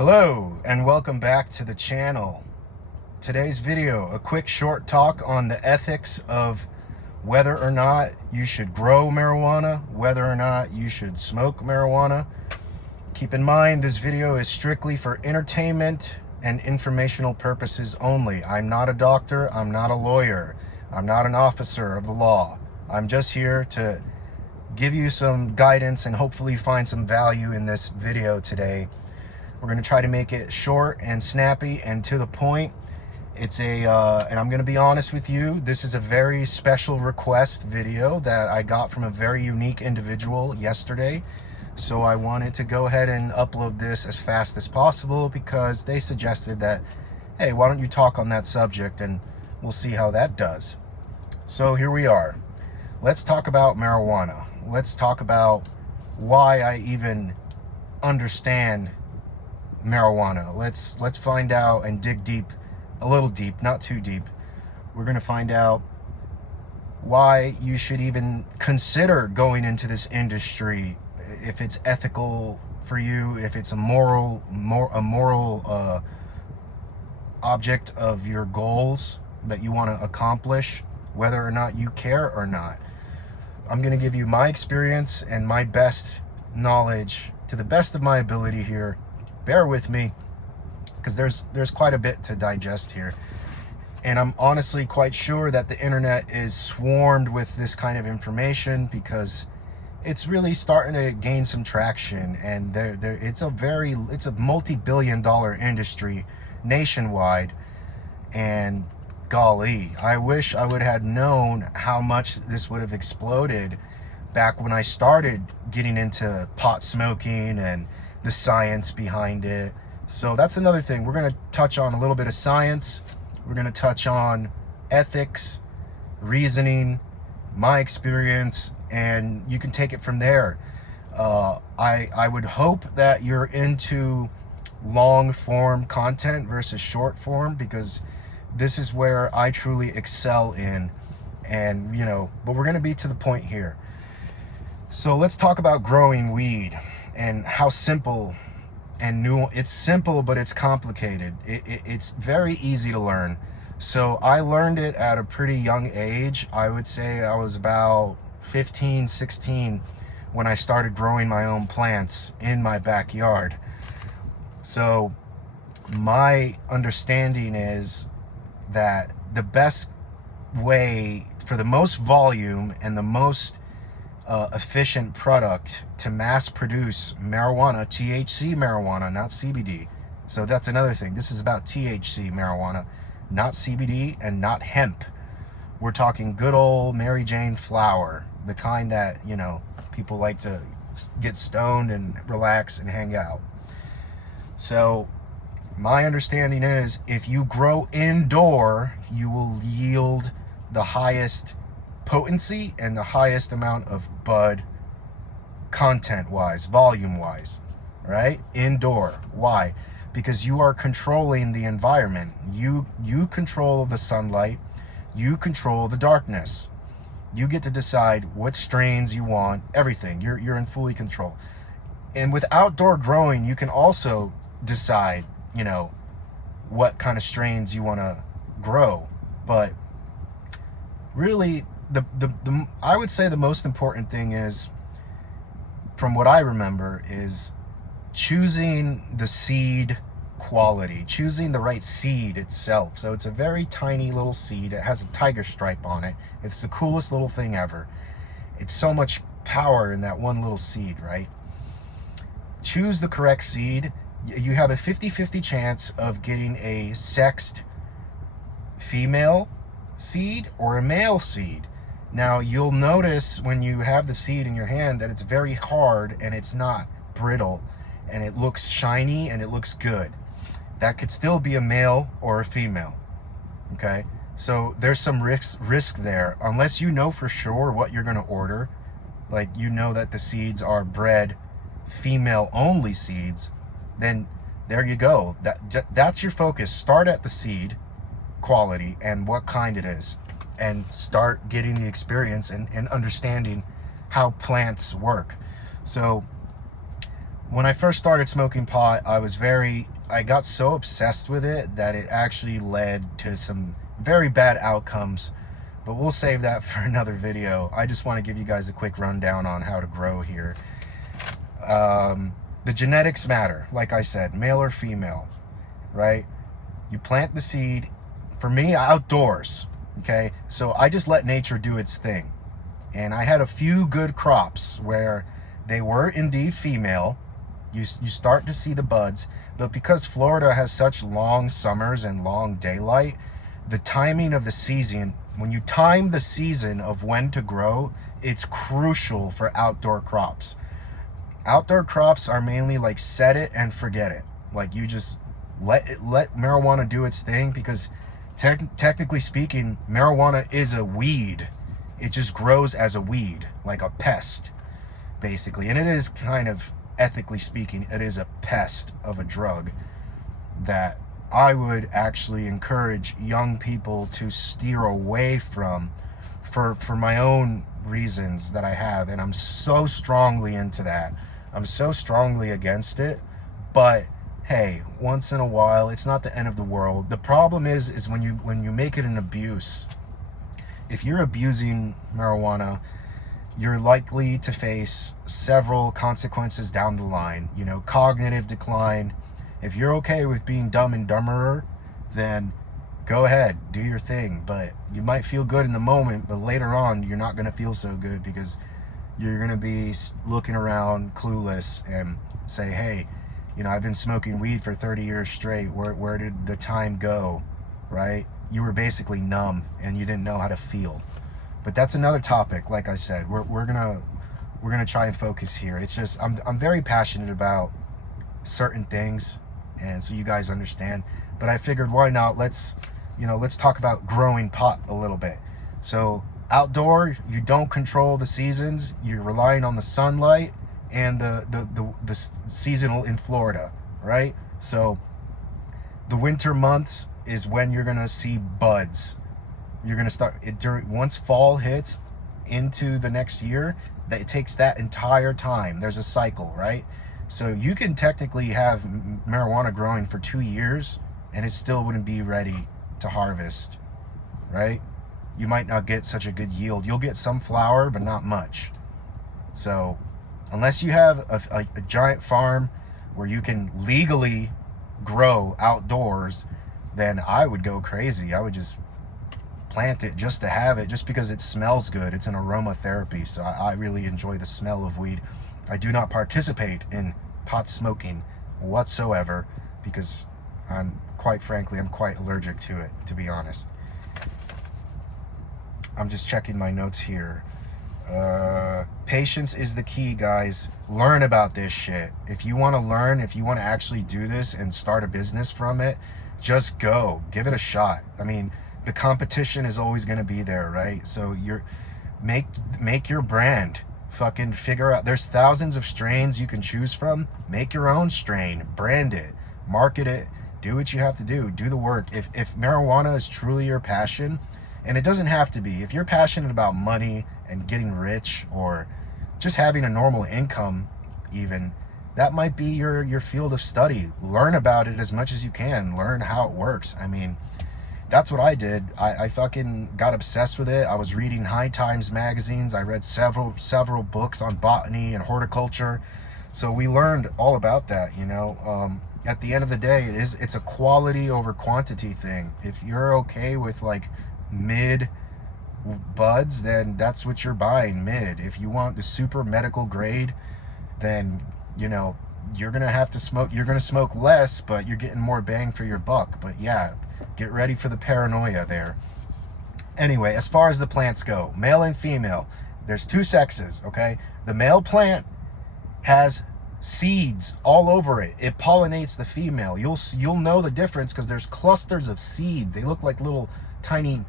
Hello and welcome back to the channel. Today's video, a quick short talk on the ethics of whether or not you should grow marijuana, whether or not you should smoke marijuana. Keep in mind this video is strictly for entertainment and informational purposes only. I'm not a doctor, I'm not a lawyer, I'm not an officer of the law. I'm just here to give you some guidance and hopefully find some value in this video today. We're going to try to make it short and snappy and to the point. It's and I'm going to be honest with you, this is a very special request video that I got from a very unique individual yesterday. So I wanted to go ahead and upload this as fast as possible because they suggested that, hey, why don't you talk on that subject and we'll see how that does. So here we are. Let's talk about marijuana. Let's talk about why I even understand marijuana. Let's find out and dig deep, a little deep, not too deep. We're going to find out why you should even consider going into this industry, if it's ethical for you, if it's a moral object of your goals that you want to accomplish, whether or not you care or not. I'm going to give you my experience and my best knowledge to the best of my ability here. Bear with me because there's quite a bit to digest here, and I'm honestly quite sure that the internet is swarmed with this kind of information because it's really starting to gain some traction, and it's a multi-billion-dollar industry nationwide. And golly, I wish I would have known how much this would have exploded back when I started getting into pot smoking and the science behind it. So that's another thing. We're going to touch on a little bit of science. We're going to touch on ethics, reasoning, my experience, and you can take it from there. I would hope that you're into long form content versus short form, because this is where I truly excel in. And but we're going to be to the point here. So let's talk about growing weed and how simple and new. It's simple, but it's complicated. It's very easy to learn. So I learned it at a pretty young age. I would say I was about 15, 16 when I started growing my own plants in my backyard. So my understanding is that the best way for the most volume and the most efficient product to mass produce marijuana, THC marijuana, not CBD. So that's another thing. This is about THC marijuana, not CBD and not hemp. We're talking good old Mary Jane flower, the kind that, people like to get stoned and relax and hang out. So my understanding is if you grow indoor, you will yield the highest potency and the highest amount of bud content wise, volume wise, right? Indoor. Why? Because you are controlling the environment. You control the sunlight, you control the darkness. You get to decide what strains you want, everything. You're in fully control. And with outdoor growing, you can also decide, what kind of strains you want to grow. But really, the I would say the most important thing is, from what I remember, is choosing the seed quality, choosing the right seed itself. So it's a very tiny little seed. It has a tiger stripe on it. It's the coolest little thing ever. It's so much power in that one little seed, right? Choose the correct seed. You have a 50-50 chance of getting a sexed female seed or a male seed. Now you'll notice when you have the seed in your hand that it's very hard and it's not brittle, and it looks shiny and it looks good. That could still be a male or a female. Okay, so there's some risk there, unless you know for sure what you're going to order. Like, that the seeds are bred female only seeds, then there you go. That's your focus. Start at the seed quality and what kind it is, and start getting the experience and understanding how plants work. So When I first started smoking pot, I got so obsessed with it that it actually led to some very bad outcomes, but we'll save that for another video. I just want to give you guys a quick rundown on how to grow here. The genetics matter, like I said, male or female, right? You plant the seed, for me, outdoors, okay? So I just let nature do its thing. And I had a few good crops where they were indeed female. You start to see the buds, but because Florida has such long summers and long daylight, the timing of the season, when you time the season of when to grow, it's crucial for outdoor crops. Outdoor crops are mainly like set it and forget it. Like you just let marijuana do its thing, because technically speaking, marijuana is a weed. It just grows as a weed, like a pest, basically. And it is kind of, ethically speaking, it is a pest of a drug that I would actually encourage young people to steer away from for my own reasons that I have. And I'm so strongly into that. I'm so strongly against it, but hey, once in a while, it's not the end of the world. The problem is when you make it an abuse. If you're abusing marijuana, you're likely to face several consequences down the line. You know, cognitive decline. If you're okay with being dumb and dumberer, then go ahead, do your thing. But you might feel good in the moment, but later on, you're not going to feel so good, because you're going to be looking around clueless and say, hey, you know, I've been smoking weed for 30 years straight. Where did the time go, right? You were basically numb and you didn't know how to feel. But that's another topic. Like I said, we're gonna try and focus here. It's just I'm very passionate about certain things, and so you guys understand. But I figured, why not? Let's talk about growing pot a little bit. So outdoor, you don't control the seasons. You're relying on the sunlight and the seasonal in Florida, right? So the winter months is when you're gonna see buds. You're gonna start it once fall hits into the next year. That it takes that entire time. There's a cycle, right? So you can technically have marijuana growing for 2 years and it still wouldn't be ready to harvest, right? You might not get such a good yield. You'll get some flower, but not much. So unless you have a giant farm where you can legally grow outdoors, then I would go crazy. I would just plant it just to have it, just because it smells good. It's an aromatherapy, so I really enjoy the smell of weed. I do not participate in pot smoking whatsoever, because I'm quite allergic to it, to be honest. I'm just checking my notes here. Patience is the key, guys. Learn about this shit. If you want to learn, if you want to actually do this and start a business from it, just go. Give it a shot. I mean, the competition is always going to be there, right? So make your brand. Fucking figure out. There's thousands of strains you can choose from. Make your own strain. Brand it. Market it. Do what you have to do. Do the work. If marijuana is truly your passion, and it doesn't have to be. If you're passionate about money and getting rich, or just having a normal income even, that might be your field of study. Learn about it as much as you can. Learn how it works. I mean, that's what I did. I fucking got obsessed with it. I was reading High Times magazines. I read several books on botany and horticulture. So we learned all about that, you know. At the end of the day, it's a quality over quantity thing. If you're okay with like mid buds, then that's what you're buying, mid. If you want the super medical grade, then, you know, you're gonna have to smoke. You're gonna smoke less, but you're getting more bang for your buck. But yeah, get ready for the paranoia there. Anyway, as far as the plants go, male and female, there's two sexes, okay? The male plant has seeds all over it. It pollinates the female. You'll know the difference because there's clusters of seed. They look like little tiny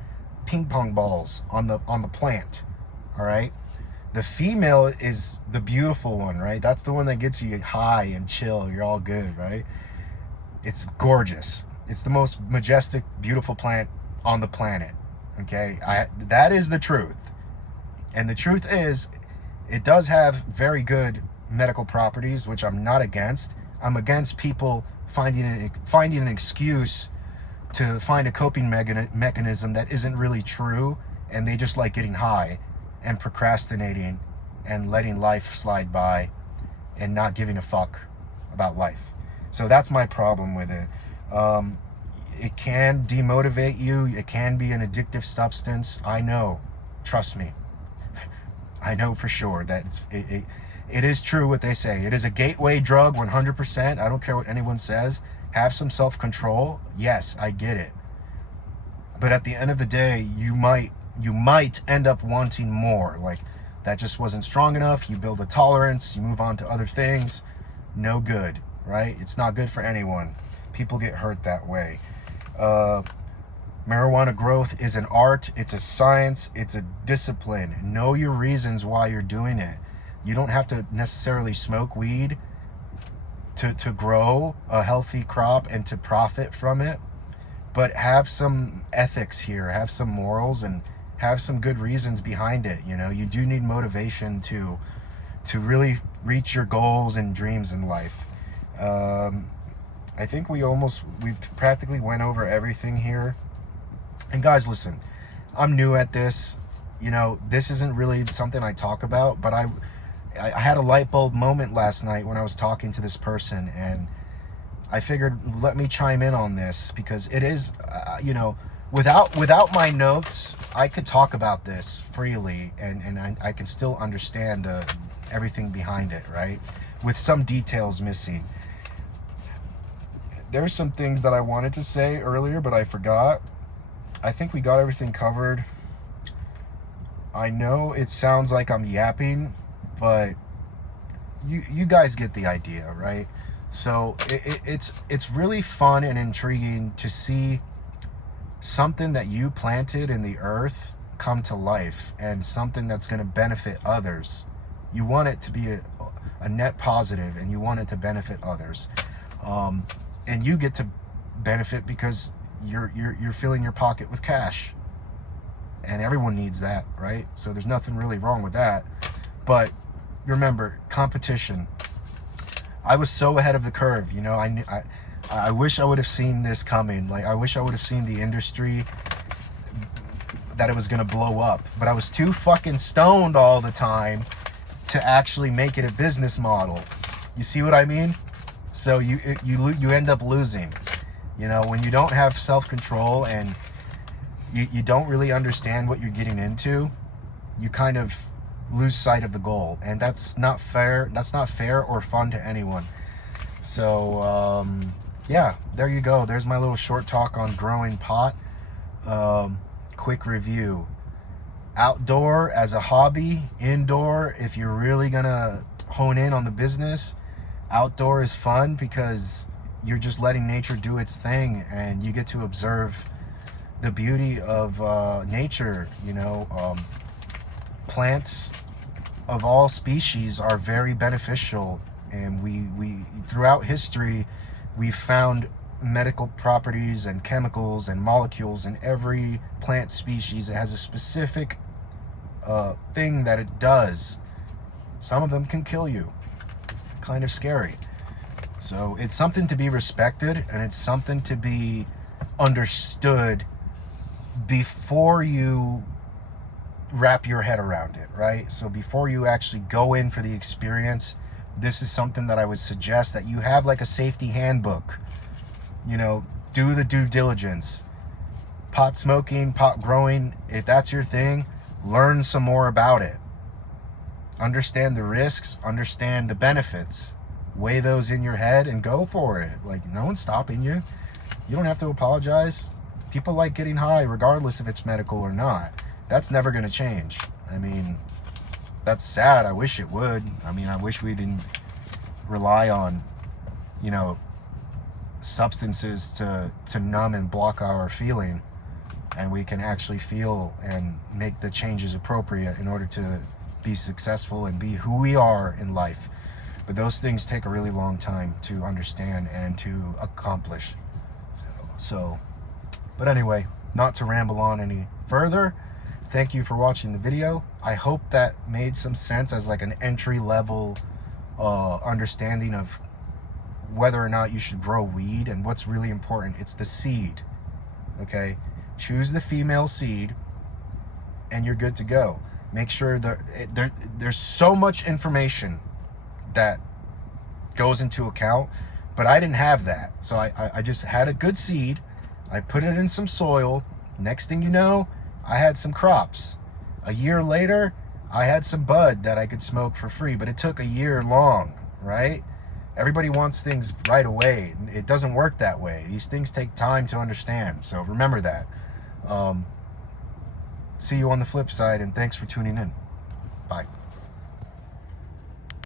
ping pong balls on the plant. All right. The female is the beautiful one, right? That's the one that gets you high and chill. You're all good, right? It's gorgeous. It's the most majestic, beautiful plant on the planet. Okay, that is the truth. And the truth is, it does have very good medical properties, which I'm not against. I'm against people finding an excuse to find a coping mechanism that isn't really true, and they just like getting high and procrastinating and letting life slide by and not giving a fuck about life. So that's my problem with it. It can demotivate you. It can be an addictive substance. I know. Trust me. I know for sure that it is true what they say. It is a gateway drug, 100%. I don't care what anyone says. Have some self-control. Yes, I get it. But at the end of the day, you might end up wanting more. Like, that just wasn't strong enough. You build a tolerance. You move on to other things. No good, right? It's not good for anyone. People get hurt that way. Marijuana growth is an art. It's a science. It's a discipline. Know your reasons why you're doing it. You don't have to necessarily smoke weed to grow a healthy crop and to profit from it, but have some ethics here, have some morals, and have some good reasons behind it. You know, you do need motivation to really reach your goals and dreams in life. I think we practically went over everything here. And guys, listen, I'm new at this. You know, this isn't really something I talk about, but I had a light bulb moment last night when I was talking to this person, and I figured, let me chime in on this, because it is, you know, without my notes, I could talk about this freely, and I can still understand everything behind it, right? With some details missing. There's some things that I wanted to say earlier, but I forgot. I think we got everything covered. I know it sounds like I'm yapping, but you guys get the idea, right? So it's really fun and intriguing to see something that you planted in the earth come to life, and something that's going to benefit others. You want it to be a net positive, and you want it to benefit others, and you get to benefit because you're filling your pocket with cash, and everyone needs that, right? So there's nothing really wrong with that. But remember, competition. I was so ahead of the curve, you know. I wish I would have seen this coming. Like, I wish I would have seen the industry, that it was going to blow up. But I was too fucking stoned all the time to actually make it a business model. You see what I mean? So you end up losing. You know, when you don't have self-control and you don't really understand what you're getting into, you kind of lose sight of the goal, and that's not fair. That's not fair or fun to anyone. So yeah, there you go. There's my little short talk on growing pot. Quick review: outdoor as a hobby, indoor if you're really gonna hone in on the business. Outdoor is fun because you're just letting nature do its thing, and you get to observe the beauty of nature. You know, plants of all species are very beneficial, and we throughout history we've found medical properties and chemicals and molecules in every plant species. It has a specific thing that it does. Some of them can kill you. Kind of scary. So it's something to be respected, and it's something to be understood before you wrap your head around it, right? So before you actually go in for the experience, this is something that I would suggest that you have, like a safety handbook. You know, do the due diligence. Pot smoking, pot growing, if that's your thing, learn some more about it. Understand the risks, understand the benefits. Weigh those in your head and go for it. Like, no one's stopping you. You don't have to apologize. People like getting high regardless if it's medical or not. That's never going to change. I mean, that's sad. I wish it would. I mean, I wish we didn't rely on, you know, substances to numb and block our feeling, and we can actually feel and make the changes appropriate in order to be successful and be who we are in life. But those things take a really long time to understand and to accomplish. But anyway, not to ramble on any further, thank you for watching the video. I hope that made some sense as like an entry level understanding of whether or not you should grow weed and what's really important. It's the seed. Okay, choose the female seed and you're good to go. Make sure there's so much information that goes into account, but I didn't have that. So I just had a good seed. I put it in some soil. Next thing you know, I had some crops. A year later, I had some bud that I could smoke for free, but it took a year long, right? Everybody wants things right away. It doesn't work that way. These things take time to understand. So remember that. See you on the flip side, and thanks for tuning in. Bye.